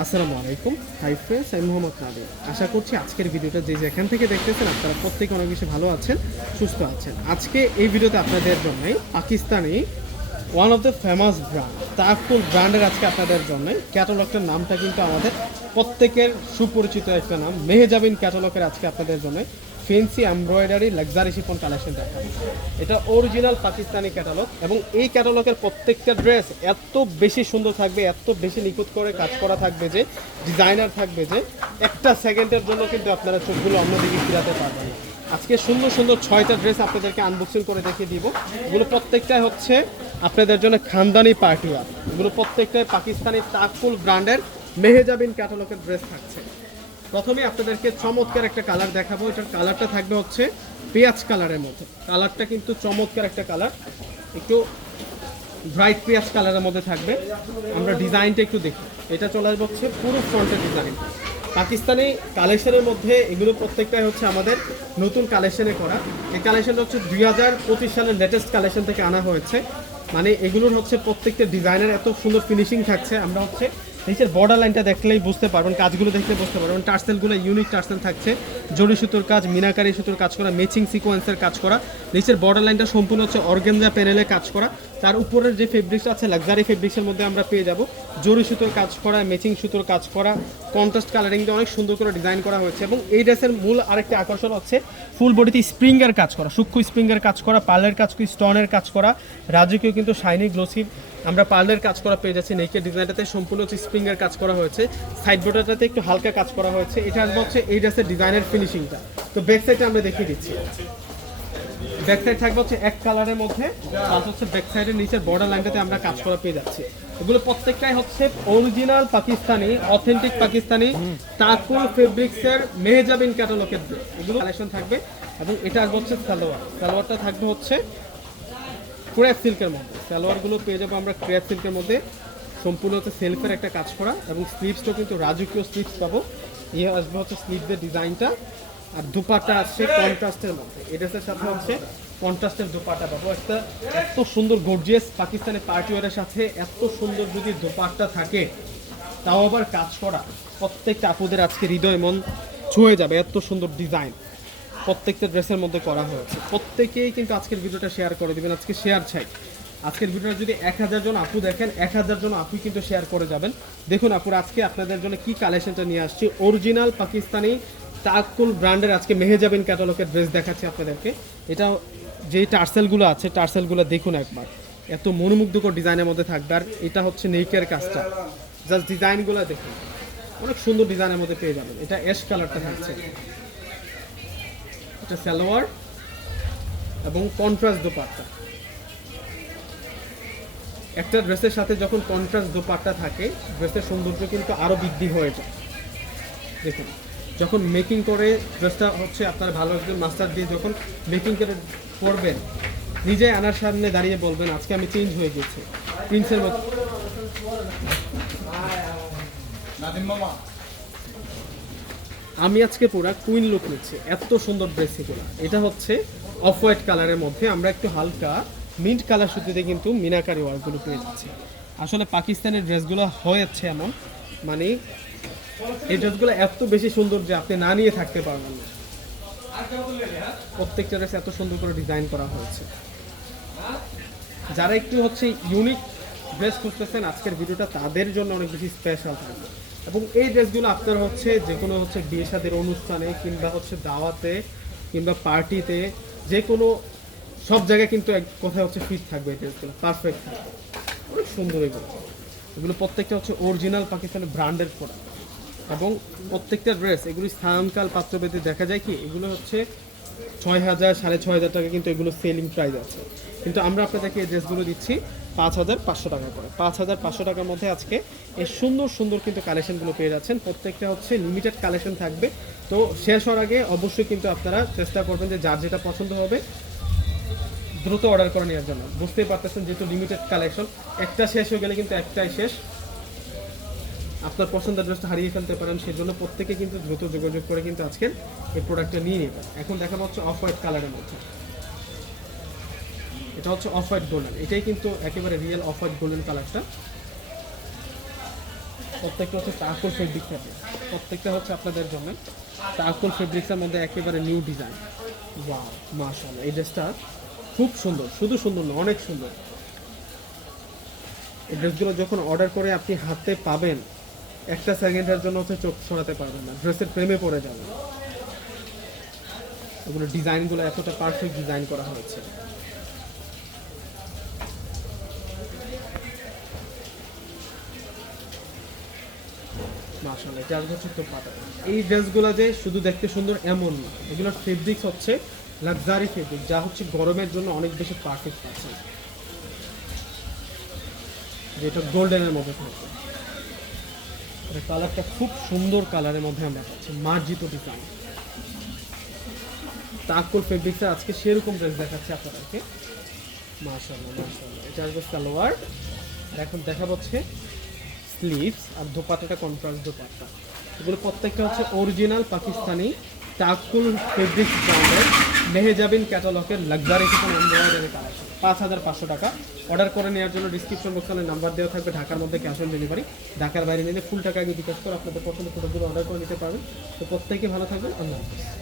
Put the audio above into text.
আসসালামু আলাইকুম। Hi friends, আমি মোহাম্মদ নাবিল আশা করছি আজকের ভিডিওটা যে যেখান থেকে দেখতেছেন, আপনারা প্রত্যেকে অনেক বেশি ভালো আছেন, সুস্থ আছেন। আজকে এই ভিডিওতে আপনাদের জন্যই Pakistani one of the famous brand তাকুল ব্র্যান্ডের আজকে আপনাদের জন্যই ক্যাটালগটার নামটা কিন্তু আমাদের প্রত্যেকের সুপরিচিত একটা নাম, মেহেজাবিন ক্যাটালগের আজকে আপনাদের জন্য fancy embroidery luxury chiffon collection দেখাবো এটা অরিজিনাল পাকিস্তানি ক্যাটালগ এবং এই ক্যাটালগের প্রত্যেকটা ড্রেস এত বেশি সুন্দর থাকবে, এত বেশি নিখুঁত করে কাজ করা থাকবে যে, ডিজাইনার থাকবে যে, একটা সেকেন্ডের জন্য কিন্তু আপনারা চোখগুলো অন্যদিকে ফিরাতে পারবেন আজকে সুন্দর সুন্দর ছয়টা ড্রেস আপনাদেরকে আনবক্সিং করে দেখিয়ে দিব। এগুলো প্রত্যেকটাই হচ্ছে আপনাদের জন্য খানদানি পার্টিওয়ার এগুলো প্রত্যেকটাই পাকিস্তানি তাকুল ব্র্যান্ডের মেহেজাবিন ক্যাটালগের ড্রেস থাকছে। প্রথমে আপনাদেরকে চমৎকার একটা কালার দেখাবো। এটার কালারটা থাকবে হচ্ছে পেঁয়াজ কালারের মধ্যে। কালারটা কিন্তু চমৎকার একটা কালার একটু ব্রাইট পেঁয়াজ কালারের মধ্যে থাকবে। আমরা ডিজাইনটা একটু দেখি। এটা চলে আসবে হচ্ছে পুরো ফ্রন্টের ডিজাইন পাকিস্তানি কালেকশনের মধ্যে এগুলো প্রত্যেকটাই হচ্ছে আমাদের নতুন কালেকশনে করা। এই কালেকশনটা হচ্ছে দুই হাজার পঁচিশ সালের লেটেস্ট কালেকশন থেকে আনা হয়েছে। মানে এগুলোর হচ্ছে প্রত্যেকটা ডিজাইনের এত সুন্দর ফিনিশিং থাকছে। আমরা হচ্ছে নিচের বর্ডার লাইনটা দেখলেই বুঝতে পারবেন, কাজগুলো দেখলে বুঝতে পারবেন। টার্সেলগুলো ইউনিক টার্সেল থাকছে। জরি সুতোর কাজ, মিনাকারি সুতোর কাজ করা ম্যাচিং সিকোয়েন্সের কাজ করা। নিচের বর্ডার লাইনটা সম্পূর্ণ হচ্ছে অর্গেনজা প্যানেলে কাজ করা। তার উপরের যে ফেব্রিক্স আছে লাক্সারি ফেব্রিক্সের মধ্যে আমরা পেয়ে যাব। জরি সুতোর কাজ করা ম্যাচিং সুতোর কাজ করা কন্ট্রাস্ট কালারিং দিয়ে অনেক সুন্দর করে ডিজাইন করা হয়েছে। এবং এই ড্রেসের মূল আরেকটি আকর্ষণ হচ্ছে ফুল বডিতে স্প্রিংয়ের কাজ করা, সূক্ষ্ম স্প্রিংয়ের কাজ করা পার্লের কাজ করা স্টোনের কাজ করা। রাজকীয় কিন্তু শাইনি গ্লোসি আমরা পার্লের কাজ করা পেয়ে যাচ্ছি। নেকের ডিজাইনটাতে সম্পূর্ণ হচ্ছে স্প্রিংয়ের কাজ করা হয়েছে। সাইড বোর্ডারটাতে একটু হালকা কাজ করা হয়েছে। এটা আসবে হচ্ছে এই ড্রেসের ডিজাইনের ফিনিশিংটা তো ব্যাক সাইডটা আমরা দেখিয়ে দিচ্ছি। ব্যাক সাইড থাকবে হচ্ছে এক কালারের মধ্যে প্লাস হচ্ছে ব্যাক সাইডের নিচের বর্ডার লাইনটাতে আমরা কাজ করা পেয়ে যাচ্ছি। এগুলো প্রত্যেকটাই হচ্ছে অরিজিনাল পাকিস্তানি অথেন্টিক পাকিস্তানি তাকুল ফেব্রিক্সের মেহজাবিন ক্যাটালগের ড্রেস এগুলো কালেকশন থাকবে। এবং এটা আসবে হচ্ছে সালোয়ার। সালোয়ারটা থাকবে হচ্ছে ক্র্যাপ সিল্কের মধ্যে। সালোয়ারগুলো পেয়ে যাব আমরা ক্র্যাপ সিল্কের মধ্যে। সম্পূর্ণ হচ্ছে সেলফের একটা কাজ করা এবং স্লিভসটাও কিন্তু রাজকীয় স্লিপস পাবো। ইয়ে আসবে হচ্ছে স্লিভদের ডিজাইনটা। আর দুপাটা আসছে কন্ট্রাস্টের মধ্যে। এই ড্রেসের সাথে হচ্ছে কন্ট্রাস্টের দুপাটা পাবো। একটা এত সুন্দর গর্জিয়াস পাকিস্তানি পার্টিওয়ারের সাথে এত সুন্দর যদি দুপাট্টা থাকে, তাও আবার কাজ করা। প্রত্যেকটা আপুদের আজকে হৃদয় মন ছুঁয়ে যাবে এত সুন্দর ডিজাইন প্রত্যেকটা ড্রেসের মধ্যে করা হয়েছে। প্রত্যেকেই কিন্তু আজকের ভিডিওটা শেয়ার করে দিবেন। আজকে শেয়ার চাই। আজকের ভিডিওটা যদি এক হাজার জন আপু দেখেন, এক হাজার জন আপু কিন্তু শেয়ার করে যাবেন। দেখুন আপুর আজকে আপনাদের জন্য কি কালেকশনটা নিয়ে আসছি। অরিজিনাল পাকিস্তানি তাকুল ব্র্যান্ডের আজকে মেহেজাবিন ক্যাটালগের ড্রেস দেখাচ্ছি আপনাদেরকে। এটা যেই টার্সেলগুলো আছে টার্সেলগুলো দেখুন একবার। এত মনোমুগ্ধকর ডিজাইনের মধ্যে থাকবে। আর এটা হচ্ছে নেইকের কাজটা। জাস্ট ডিজাইনগুলো দেখুন। অনেক সুন্দর ডিজাইনের মধ্যে পেয়ে যাবেন। এটা অ্যাশ কালারটা থাকছে। এটা সালোয়ার এবং কন্ট্রাস্ট দোপাট্টা। একটা ড্রেসের সাথে যখন কন্ট্রাস্ট দোপাট্টা থাকে ড্রেসের সৌন্দর্য কিন্তু আরও বৃদ্ধি হয়ে যায়। দেখুন যখন মেকিং করে ড্রেসটা হচ্ছে আপনার ভালো একজন মাস্টার দিয়ে যখন মেকিং করে করবেন নিজে আনার সামনে দাঁড়িয়ে বলবেন আজকে আমি চেঞ্জ হয়ে গেছি। প্রিন্সের মতো আমি আজকে পুরা কুইন লুক নিচ্ছি এত সুন্দর ড্রেস এগুলো এটা হচ্ছে অফ হোয়াইট কালারের মধ্যে আমরা একটু হালকা মিন্ট কালার সুতিতে কিন্তু মিনাকারি ওয়ার্কগুলো পেয়ে যাচ্ছে। আসলে পাকিস্তানের ড্রেসগুলো হয়েছে এমন মানে এই ড্রেসগুলো এত বেশি সুন্দর যে আপনি না নিয়ে থাকতে পারবেন না। প্রত্যেকটা ড্রেস এত সুন্দর করে ডিজাইন করা হয়েছে। যারা একটু হচ্ছে ইউনিক ড্রেস খুঁজতেছেন, আজকের ভিডিওটা তাদের জন্য অনেক বেশি স্পেশাল থাকবে এবং এই ড্রেসগুলো আপনার হচ্ছে যে কোনো হচ্ছে বিয়ে শাদের অনুষ্ঠানে কিংবা হচ্ছে দাওয়াতে কিংবা পার্টিতে যে কোনো সব জায়গায় কিন্তু এক কোথায় হচ্ছে ফিট থাকবে এই ড্রেসগুলো পারফেক্ট থাকবে। অনেক সুন্দর এগুলো। এগুলো প্রত্যেকটা হচ্ছে অরিজিনাল পাকিস্তানের ব্র্যান্ডের প্রোডাক্ট এবং প্রত্যেকটা ড্রেস এগুলি স্থানকাল পাত্রভেদে দেখা যায় কি, এগুলো হচ্ছে ছয় হাজার সাড়ে ছয় হাজার টাকা কিন্তু এগুলো সেলিং প্রাইস আছে। কিন্তু আমরা আপনাদেরকে এই ড্রেসগুলো দিচ্ছি পাঁচ হাজার পাঁচশো টাকা করে। পাঁচ হাজার পাঁচশো টাকার মধ্যে আজকে এই সুন্দর সুন্দর কিন্তু কালেকশনগুলো পেয়ে যাচ্ছেন। প্রত্যেকটা হচ্ছে লিমিটেড কালেকশন থাকবে। তো শেষ হওয়ার আগে অবশ্যই কিন্তু আপনারা চেষ্টা করবেন যে যার যেটা পছন্দ হবে দ্রুত অর্ডার করে নেওয়ার জন্য। বুঝতেই পারতেছেন যেহেতু লিমিটেড কালেকশন একটা শেষ হয়ে গেলে কিন্তু একটাই শেষ। আপনার পছন্দের ড্রেসটা হারিয়ে ফেলতে পারেন সেই জন্য প্রত্যেকে কিন্তু দ্রুত যোগাযোগ করে কিন্তু আজকের এই প্রোডাক্টটা নিয়ে নেবেন। এখন দেখা হচ্ছে অফ হোয়াইট কালারের মধ্যে। এটা হচ্ছে অফ হোয়াইট গোল্ডেন এটাই কিন্তু একেবারে রিয়েল অফ হোয়াইট গোল্ডেন কালারটা প্রত্যেকটা হচ্ছে তাকুল ফেব্রিক ফেব্রিক প্রত্যেকটা হচ্ছে আপনাদের জন্য তাকুল ফেব্রিক্সের মধ্যে একেবারে নিউ ডিজাইন ওয়াও মাশাআল্লাহ, এই ড্রেসটা খুব সুন্দর, শুধু সুন্দর না অনেক সুন্দর। এই ড্রেসগুলো যখন অর্ডার করে আপনি হাতে পাবেন, একটা সেকেন্ডের জন্য হচ্ছে চোখ সরাতে পারবেন না, ড্রেসের প্রেমে পড়ে যাবেন ওগুলো ডিজাইনগুলো এতটা পারফেক্ট ডিজাইন করা হয়েছে। এই ড্রেসগুলো যে শুধু দেখতে সুন্দর এমন না, এগুলোর ফেব্রিক্স হচ্ছে লাক্সারি ফেব্রিক যা হচ্ছে গরমের জন্য অনেক বেশি পারফেক্ট আছে। যেটা গোল্ডেনের মধ্যে থাকবে। কালারটা খুব সুন্দর কালারের মধ্যে আমরা পাচ্ছি, মার্জিত ডিজাইন তাকুল ফেব্রিক্সের আজকে সেরকম ড্রেস দেখাচ্ছে আপনাদেরকে। মাশাআল্লাহ মাশাআল্লাহ। এটা আসবে সালোয়ার। আর এখন দেখা যাচ্ছে স্লিভস আর দোপাট্টাটা কন্ট্রাস্ট দোপাট্টা। এগুলো প্রত্যেকটা হচ্ছে অরিজিনাল পাকিস্তানি টাকুল ফেব্রিক ব্র্যান্ডের মেহেজাবিন ক্যাটালগের লাক্সারি কিছু এমব্রয়ডারি পাঁচ হাজার পাঁচশো টাকা। অর্ডার করে নেওয়ার জন্য ডিসক্রিপশন বক্সে নাম্বার দেওয়া থাকবে, ঢাকার মধ্যে ক্যাশ অন ডেলিভারি ঢাকার বাইরে নিলে ফুল টাকা আগে বিকাশ করে আপনাদের পছন্দ প্রোডাক্টগুলো অর্ডার করে নিতে পারবেন। তো প্রত্যেকে ভালো থাকবেন, আল্লাহ হাফিজ।